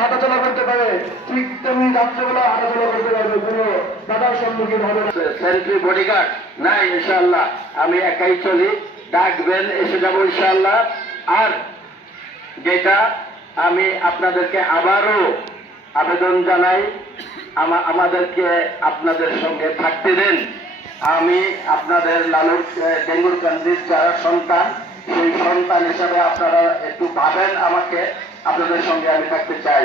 হাঁটাচলা করতে পারে, ঠিক তেমনি রাত্রেবেলা হাঁটাচলা করতে পারবে, কোনো বাধার সম্মুখীন হবে না। সেন্ট্রি বডিগার্ড নাই ইনশাআল্লাহ, আমি একাই চলি, ডাকবেন এসে যাবো ইনশাআল্লাহ। আর যেটা আমি আপনাদেরকে আবারও আবেদন জানাই, আমাদেরকে আপনাদের সঙ্গে থাকতে দেন। আমি আপনাদের লালুর ডেঙ্গুরকান্দির যারা সন্তান, সেই সন্তান হিসাবে আপনারা একটু ভাবেন আমাকে, আপনাদের সঙ্গে আমি থাকতে চাই।